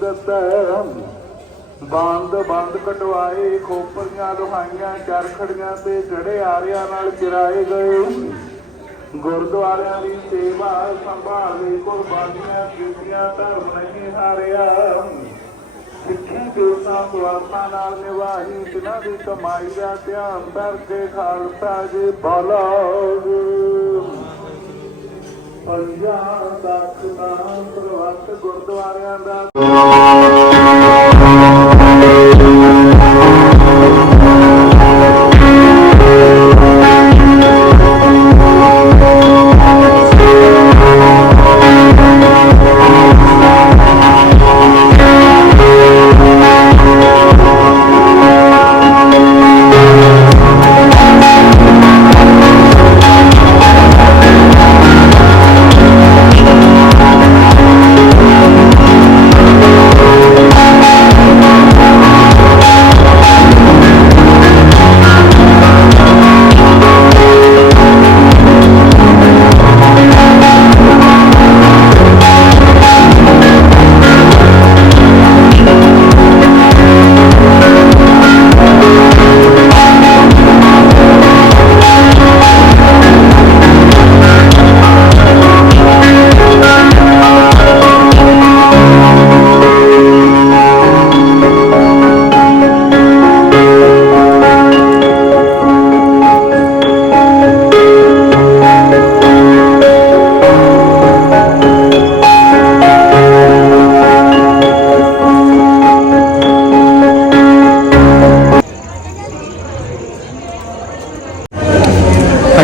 ਦਿੱਤਾ ਬੰਦ ਬੰਦ ਕਟਵਾਏ, ਖੋਪਰੀਆਂ ਲੋਹਾਈਆਂ ਚਰਖੜੀਆਂ ਤੇ ਚੜੇ ਆਰਿਆਂ ਨਾਲ ਚਿਰਾਏ ਗਏ। ਗੁਰਦੁਆਰਿਆਂ ਦੀ ਸੇਵਾ ਸੰਭਾਲ ਲਈ ਕੁਰਬਾਨੀਆਂ ਕੀਤੀਆਂ ਧਰਮ ਨਹੀਂ ਹਾਰਿਆ। ਸਿੱਖੀ ਦੇਸਾਂ ਸਵਾਰਥਾਂ ਨਾਲ ਨਿਵਾਹੀ ਜਿਨ੍ਹਾਂ ਦੀ ਕਮਾਈ ਦਾ ਧਿਆਨ ਕਰਕੇ ਖਾਲਸਾ ਜੀ ਬੋਲੋਗ ਪੰਜਾਬ ਦਾ ਨਾਮ ਪ੍ਰਵਤ ਗੁਰਦੁਆਰਿਆਂ ਦਾ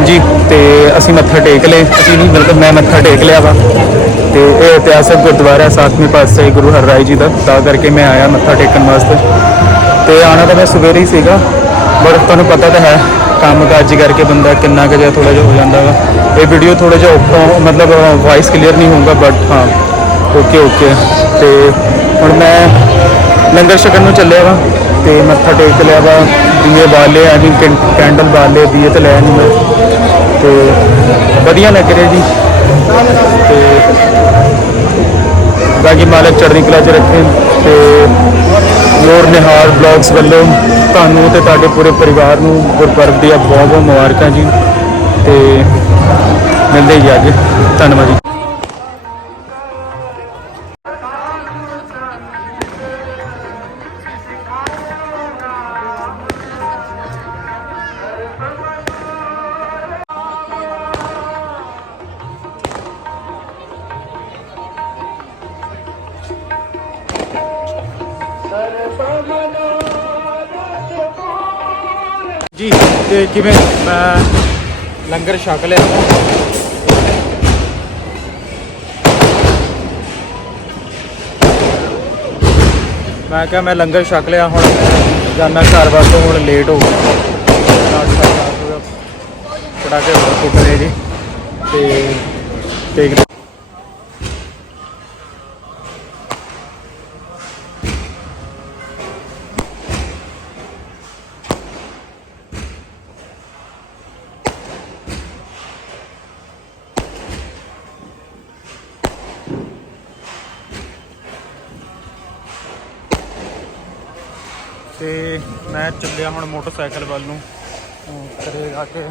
ਜੀ ਤੇ ਅਸੀਂ ਮੱਥਾ ਟੇਕ ਲਏ। ਅਸੀਂ ਨਹੀਂ ਮਤਲਬ ਮੈਂ ਮੱਥਾ ਟੇਕ ਲਿਆ ਵਾ। ਤੇ ਇਹ ਇਤਿਹਾਸਕ ਗੁਰਦੁਆਰਾ ਸਾਤਵੇਂ ਪਾਤਸ਼ਾਹੀ ਗੁਰੂ ਹਰਰਾਏ ਜੀ ਦਾ। ਤਾਂ ਕਰਕੇ ਮੈਂ ਆਇਆ ਮੱਥਾ ਟੇਕਣ ਵਾਸਤੇ। ਤੇ ਆਣਾ ਤਾਂ ਮੈਂ ਸਵੇਰੇ ਹੀ ਸੀਗਾ, ਬਟ ਤੁਹਾਨੂੰ ਪਤਾ ਤਾਂ ਹੈ ਕੰਮ ਕਾਜ ਕਰਕੇ ਬੰਦਾ ਕਿੰਨਾ ਕੁ ਜਿਹਾ ਥੋੜਾ ਜਿਹਾ ਹੋ ਜਾਂਦਾ ਵਾ। ਇਹ ਵੀਡੀਓ ਥੋੜਾ ਜਿਹਾ ਔਖਾ, ਮਤਲਬ ਵਾਇਸ ਕਲੀਅਰ ਨਹੀਂ ਹੋਊਗਾ ਬਟ ਹਾਂ ਓਕੇ ਓਕੇ ਤੇ ਹੁਣ ਮੈਂ ਲੰਗਰ ਛਕਣ ਨੂੰ ਚੱਲਿਆ ਵਾ। ਤੇ ਮੱਥਾ ਟੇਕ ਲਿਆ ਵਾ ਦੀਏ ਬਾਲੇ ਆ ਜੀ ਕੈਂਡਲ ਬਾਲੇ ਦੀਏ ਤੇ ਲੈ ਨਹੀਂ ਮੈਂ। ਤੇ ਵਧੀਆ ਲੱਗ ਰਿਹਾ ਜੀ। ਤੇ ਬਾਕੀ ਮਾਲਕ ਚੜ੍ਹਦੀ ਕਲਾ ਚ ਰੱਖੇ। ਤੇ ਮੋਰ ਨਿਹਾਲ ਬਲੌਗਸ ਵੱਲੋਂ ਤੁਹਾਨੂੰ ਤੇ ਤੁਹਾਡੇ ਪੂਰੇ ਪਰਿਵਾਰ ਨੂੰ ਗੁਰਪੁਰਬ ਦੀਆਂ ਬਹੁਤ ਬਹੁਤ ਮੁਬਾਰਕਾਂ ਜੀ। ਤੇ ਮਿਲਦੇ ਜੀ ਅੱਜ ਧੰਨਵਾਦ ਜੀ। ਜੀ, ਤੇ ਕਿਵੇਂ ਮੈਂ ਲੰਗਰ ਛਕ ਲਿਆ ਮੈਂ ਕਿਹਾ ਮੈਂ ਲੰਗਰ ਛਕ ਲਿਆ, ਹੁਣ ਜਾਣਾ ਘਰ ਵਾਸਤੇ ਹੁਣ ਲੇਟ ਹੋ ਗਿਆ ਨਾਸ਼ਤਾ ਕਰ ਲਿਆ। ਹੋਰ ਫੁੱਟ ਰਹੇ ਜੀ, ਤੇ ਦੇਖ ਤੇ ਮੈਂ ਚੱਲਿਆ ਹੁਣ ਮੋਟਰਸਾਈਕਲ ਵੱਲ ਨੂੰ। ਘਰੇ ਆ ਕੇ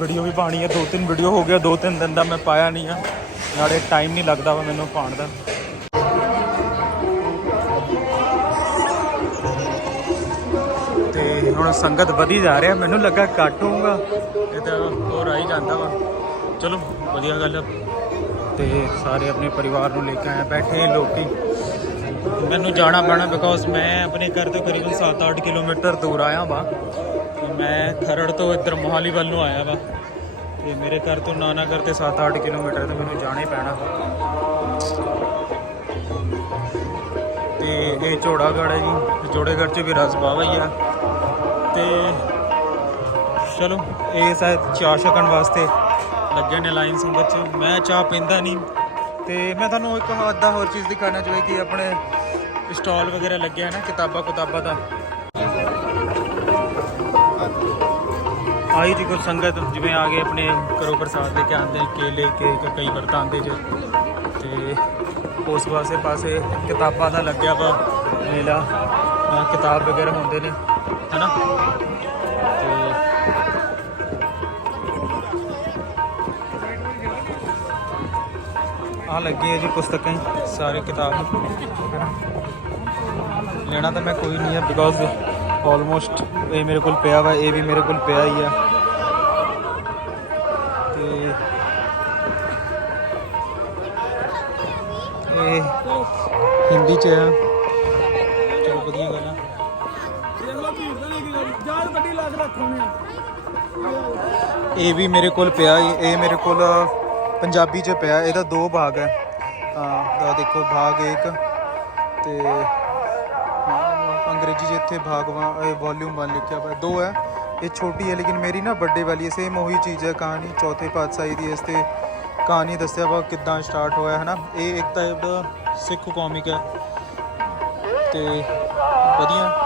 ਵੀਡੀਓ ਵੀ ਪਾਣੀ ਹੈ ਦੋ ਤਿੰਨ ਵੀਡੀਓ ਹੋ ਗਿਆ ਦੋ ਤਿੰਨ ਦਿਨ ਦਾ ਮੈਂ ਪਾਇਆ ਨਹੀਂ ਆ। ਨਾਲੇ ਟਾਈਮ ਨਹੀਂ ਲੱਗਦਾ ਵਾ ਮੈਨੂੰ ਪਾਉਣ ਦਾ। ਤੇ ਹੁਣ ਸੰਗਤ ਵਧੀ ਜਾ ਰਿਹਾ ਮੈਨੂੰ ਲੱਗਾ ਘੱਟ ਹੋਊਗਾ। ਇਹ ਤਾਂ ਹੋਰ ਆ ਹੀ ਜਾਂਦਾ ਵਾ। ਚਲੋ, ਵਧੀਆ ਗੱਲ ਆ। ਤੇ ਸਾਰੇ ਆਪਣੇ ਪਰਿਵਾਰ ਨੂੰ ਲੈ ਕੇ ਆਏ ਬੈਠੇ ਲੋਕੀ। ਮੈਨੂੰ ਜਾਣਾ ਪੈਣਾ ਬਿਕੋਜ਼ ਮੈਂ ਆਪਣੇ ਘਰ ਤੋਂ ਕਰੀਬਨ 7-8 ਕਿਲੋਮੀਟਰ ਦੂਰ ਆਇਆ ਵਾਂ ਤੇ ਮੈਂ ਖਰੜ ਤੋਂ ਇੱਧਰ ਮੋਹਾਲੀ ਵੱਲ ਨੂੰ ਆਇਆ ਵਾ ਤੇ ਮੇਰੇ ਘਰ ਤੋਂ ਨਾਨਾ ਘਰ ਤੇ 7-8 ਕਿਲੋਮੀਟਰ ਤੇ ਮੈਨੂੰ ਜਾਣਾ ਹੀ ਪੈਣਾ ਤੇ ਇਹ ਝੋੜਾਗੜ੍ਹ ਹੈ ਜੀ ਝੋੜੇਗੜ੍ਹ ਚ ਵੀ ਰਸ ਬਾਵਾ ਹੀ ਆ। ਤੇ ਚਲੋ, ਇਹ ਸ਼ਾਇਦ ਚਾਹ ਛਕਣ ਵਾਸਤੇ ਲੱਗੇ ਨੇ ਲਾਈਨ ਸੰਗਤ ਚ। ਮੈਂ ਚਾਹ ਪੀਂਦਾ ਨਹੀਂ ਤੇ ਮੈਂ ਤੁਹਾਨੂੰ ਇੱਕ ਅੱਧਾ ਹੋਰ ਚੀਜ਼ ਦਿਖਾਣਾ ਚਾਹੇ ਕਿ ਆਪਣੇ ਸਟਾਲ ਵਗੈਰਾ ਲੱਗਿਆ ਆ ਨਾ, ਕਿਤਾਬਾਂ ਕਿਤਾਬਾਂ ਦਾ। ਆਈ ਜੀ ਕੋਈ ਸੰਗਤ ਜਿਵੇਂ ਆ ਗਏ ਆਪਣੇ ਘਰੋਂ ਪ੍ਰਸਾਦ ਲੈ ਕੇ ਆਉਂਦੇ, ਕੇਲੇ, ਕੇਕ, ਕਈ ਵਰਤਾਂਦੇ ਜੇ ਚ। ਤੇ ਉਸ ਪਾਸੇ ਪਾਸੇ ਕਿਤਾਬਾਂ ਦਾ ਲੱਗਿਆ ਵਾ ਮੇਲਾ ਕਿਤਾਬ ਵਗੈਰਾ ਹੁੰਦੇ ਨੇ, ਹਨਾ? ਤੇ ਆ ਲੱਗੇ ਹੈ ਜੀ ਪੁਸਤਕਾਂ ਸਾਰੇ ਕਿਤਾਬ। ਹੈਨਾ ਲੈਣਾ ਤਾਂ ਮੈਂ ਕੋਈ ਨਹੀਂ ਹੈ ਬਿਕੋਜ਼ ਆਲਮੋਸਟ ਇਹ ਮੇਰੇ ਕੋਲ ਪਿਆ ਵਾ, ਇਹ ਵੀ ਮੇਰੇ ਕੋਲ ਪਿਆ ਹੀ ਆ। ਤੇ ਇਹ ਹਿੰਦੀ ਚ ਆ। ਚਲੋ ਵਧੀਆ ਗੱਲ ਆ। ਇਹ ਵੀ ਮੇਰੇ ਕੋਲ ਪਿਆ ਇਹ ਇਹ ਮੇਰੇ ਕੋਲ ਪੰਜਾਬੀ ਚ ਪਿਆ, ਇਹਦਾ ਦੋ ਭਾਗ ਹੈ ਹਾਂ ਦਾ ਦੇਖੋ, ਭਾਗ 1 ਤੇ ਹਾਂ, ਅੰਗਰੇਜ਼ੀ 'ਚ ਇੱਥੇ ਭਾਗ ਵੋਲਿਊਮ 1 ਲਿਖਿਆ ਹੋਇਆ ਦੋ ਹੈ। ਇਹ ਛੋਟੀ ਹੈ ਲੇਕਿਨ ਮੇਰੀ ਨਾ ਵੱਡੇ ਵਾਲੀ ਸੇਮ ਉਹੀ ਚੀਜ਼ ਹੈ ਕਹਾਣੀ ਚੌਥੇ ਪਾਤਸ਼ਾਹੀ ਦੀ ਇਸ ਤੇ ਕਹਾਣੀ ਦੱਸਿਆ ਵਾ ਕਿੱਦਾਂ ਸਟਾਰਟ ਹੋਇਆ ਹੈ ਨਾ ਇਹ ਇੱਕ ਟਾਈਪ ਦਾ ਸਿੱਖ ਕਾਮਿਕ ਹੈ। ਤੇ ਵਧੀਆ।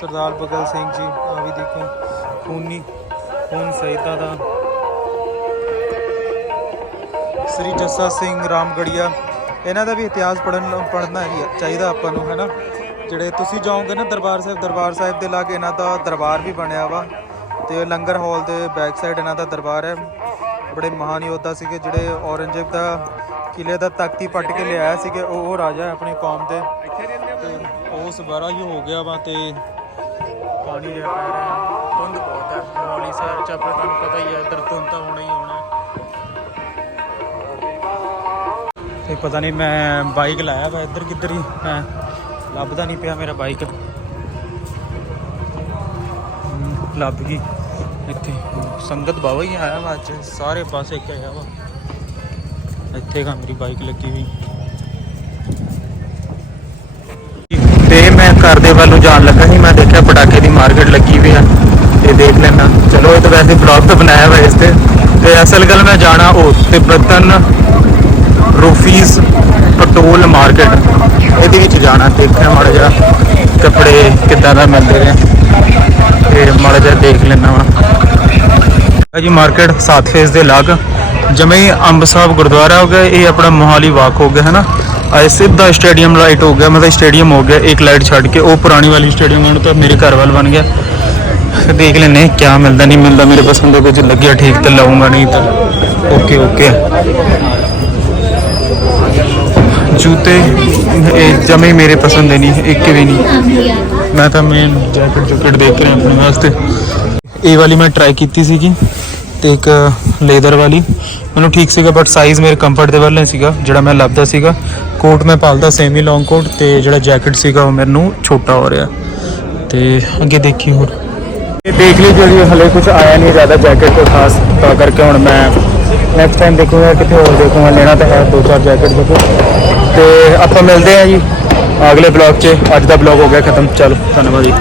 ਸਰਦਾਰ ਬਗਲ ਸਿੰਘ ਜੀ ਆ ਵੀ ਦੇਖੋ ਖੂਨੀ ਖੂਨ ਸ਼ਹੀਦਾਂ ਦਾ। ਸ੍ਰੀ ਜੱਸਾ ਸਿੰਘ ਰਾਮਗੜੀਆ ਇਹਨਾਂ ਦਾ ਵੀ ਇਤਿਹਾਸ ਪੜਨ ਪੜਨਾ ਹੀ ਚਾਹੀਦਾ ਆਪਾਂ ਨੂੰ, ਹੈਨਾ? ਜਿਹੜੇ ਤੁਸੀਂ ਜਾਓਗੇ ਨਾ ਦਰਬਾਰ ਸਾਹਿਬ ਦਰਬਾਰ ਸਾਹਿਬ ਦੇ ਲਾਗੇ ਇਹਨਾਂ ਦਾ ਦਰਬਾਰ ਵੀ ਬਣਿਆ ਵਾ ਤੇ ਲੰਗਰ ਹਾਲ ਦੇ ਬੈਕ ਸਾਈਡ ਇਹਨਾਂ ਦਾ ਦਰਬਾਰ ਹੈ। ਬੜੇ ਮਹਾਨ ਯੋਧਾ ਸੀਗੇ, ਜਿਹੜੇ ਔਰੰਗਜ਼ੇਬ ਦਾ ਕਿਲੇ ਦਾ ਤਖਤੀ ਪੱਟ ਕੇ ਲਿਆਇਆ ਸੀਗੇ, ਉਹ ਉਹ ਰਾਜਾ ਆਪਣੀ ਕੌਮ ਦੇ। ਤੇ ਉਸ ਬਾਰਾ ਹੀ ਹੋ ਗਿਆ ਵਾ ਤੇ ਪਾਣੀ ਜਿਹਾ ਪੈ ਰਿਹਾ ਧੁੰਦ ਬਹੁਤ ਹੈ। ਮੋਹਾਲੀ ਸ਼ਹਿਰ ਚ ਆਪਣੇ ਤੁਹਾਨੂੰ ਪਤਾ ਹੀ ਹੈ, ਇੱਧਰ ਧੁੰਦ ਤਾਂ ਹੋਣਾ ਹੀ ਹੋਣਾ ਤੇ ਪਤਾ ਨਹੀਂ ਮੈਂ ਬਾਈਕ ਲਾਇਆ ਵਾ ਇੱਧਰ ਕਿੱਧਰ ਹੀ। ਮੈਂ ਲੱਭਦਾ ਨਹੀਂ ਪਿਆ ਮੇਰਾ ਬਾਈਕ। ਲੱਭ ਗਈ। ਇੱਥੇ ਸੰਗਤ ਬਾਵਾ ਹੀ ਆਇਆ ਵਾ ਅੱਜ, ਸਾਰੇ ਪਾਸੇ ਇੱਕ ਵਾ। ਇੱਥੇ ਕਾ ਮੇਰੀ ਬਾਈਕ ਲੱਗੀ ਹੋਈ। ਤੇ ਮੈਂ ਘਰ ਦੇ ਵੱਲੋਂ ਜਾਣ ਲੱਗਾ ਸੀ, ਮੈਂ ਦੇਖਿਆ ਪਟਾਕੇ ਦੀ ਮਾਰਕੀਟ ਲੱਗੀ ਵੀ ਆ, ਤੇ ਦੇਖ ਲੈਣਾ ਚਲੋ ਇਹ ਤਾਂ ਵੈਸੇ ਬਲੌਗ ਤਾਂ ਬਣਾਇਆ ਵਾ ਇਸ ਤੇ। ਤੇ ਅਸਲ ਗੱਲ ਮੈਂ ਜਾਣਾ ਉਹ ਤੇ ਬਰਤਨ ਰੂਫੀਸ ਪਟੋਲ ਮਾਰਕੀਟ, ਇਹਦੇ ਵਿੱਚ ਜਾਣਾ ਦੇਖਣਾ ਮਾੜਾ ਜਿਹਾ ਕੱਪੜੇ ਕਿੱਦਾਂ ਦਾ ਮਿਲਦੇ ਨੇ ਤੇ ਮਾੜਾ ਜਿਹਾ ਦੇਖ ਲੈਣਾ ਵਾ। ਜੀ ਮਾਰਕੀਟ ਸਾਤ ਫੇਸ ਦੇ ਲਾਗ ਜਮੇ ਅੰਬ ਸਾਹਿਬ ਗੁਰਦੁਆਰਾ ਹੋ ਗਿਆ, ਇਹ ਆਪਣਾ ਮੋਹਾਲੀ ਵਾਕ ਹੋ ਗਿਆ ਹੈ ਨਾ ਆਏ ਸਿੱਧਾ ਸਟੇਡੀਅਮ ਲਾਈਟ ਹੋ ਗਿਆ, ਮਤਲਬ ਸਟੇਡੀਅਮ ਹੋ ਗਿਆ, ਇੱਕ ਲਾਈਟ ਛੱਡ ਕੇ, ਉਹ ਪੁਰਾਣੀ ਵਾਲੀ ਸਟੇਡੀਅਮ ਹੁਣ ਤਾਂ ਮੇਰੇ ਘਰ ਵੱਲ ਬਣ ਗਿਆ। ਫਿਰ ਦੇਖ ਲੈਨੇ ਕਿਆ ਮਿਲਦਾ, ਨਹੀਂ ਮਿਲਦਾ, ਮੇਰੇ ਪਸੰਦ ਦਾ ਕੁਝ ਲੱਗਿਆ, ਠੀਕ ਤਾਂ ਲਾਉਂਗਾ, ਨਹੀਂ ਤਾਂ ਓਕੇ ਓਕੇ। ਜੂਤੇ ਇਹ ਜਮੇ ਹੀ ਮੇਰੇ ਪਸੰਦ ਦੇ ਨਹੀਂ ਇੱਕ ਵੀ ਨਹੀਂ ਮੈਂ ਤਾਂ ਮੇਨ ਜੈਕਟ ਜੁਕਟ ਦੇਖ ਰਿਹਾ ਆਪਣੇ ਵਾਸਤੇ ਇਹ ਵਾਲੀ ਮੈਂ ਟਰਾਈ ਕੀਤੀ ਸੀਗੀ ਤੇ ਇੱਕ ਲੈਦਰ ਵਾਲੀ ਮੈਨੂੰ ਠੀਕ ਸੀਗਾ ਬਟ ਸਾਈਜ਼ ਮੇਰੇ ਕੰਫਰਟ ਦੇ ਵੱਲ ਨਹੀਂ ਸੀਗਾ ਜਿਹੜਾ ਮੈਂ ਲੱਭਦਾ ਸੀਗਾ ਕੋਟ ਮੈਂ ਪਾਲਦਾ ਸੇਮੀ ਲੌਂਗ ਕੋਟ ਤੇ ਜਿਹੜਾ ਜੈਕਟ ਸੀਗਾ ਉਹ ਮੈਨੂੰ ਛੋਟਾ ਹੋ ਰਿਹਾ ਤੇ ਅੱਗੇ ਦੇਖੀ ਹੋਰ ਇਹ ਦੇਖ ਲਈ ਜਿਹੜੀ ਹਲੇ ਕੁਝ ਆਇਆ ਨਹੀਂ ਜ਼ਿਆਦਾ ਜੈਕਟ ਤੋਂ ਖਾਸ ਤਾਂ ਕਰਕੇ ਹੁਣ ਮੈਂ ਨੈਕਸਟ ਟਾਈਮ ਦੇਖੂੰਗਾ ਕਿਤੇ ਹੋਰ ਦੇਖੂੰਗਾ, ਲੈਣਾ ਤਾਂ ਹੈ, ਦੋ ਚਾਰ ਜੈਕਟ ਦੇਖੋ। ਤੇ ਆਪਾਂ ਮਿਲਦੇ ਹਾਂ ਜੀ ਅਗਲੇ ਬਲੌਗ 'ਚ। ਅੱਜ ਦਾ ਬਲੌਗ ਹੋ ਗਿਆ ਖਤਮ। ਚਲੋ, ਧੰਨਵਾਦ ਜੀ।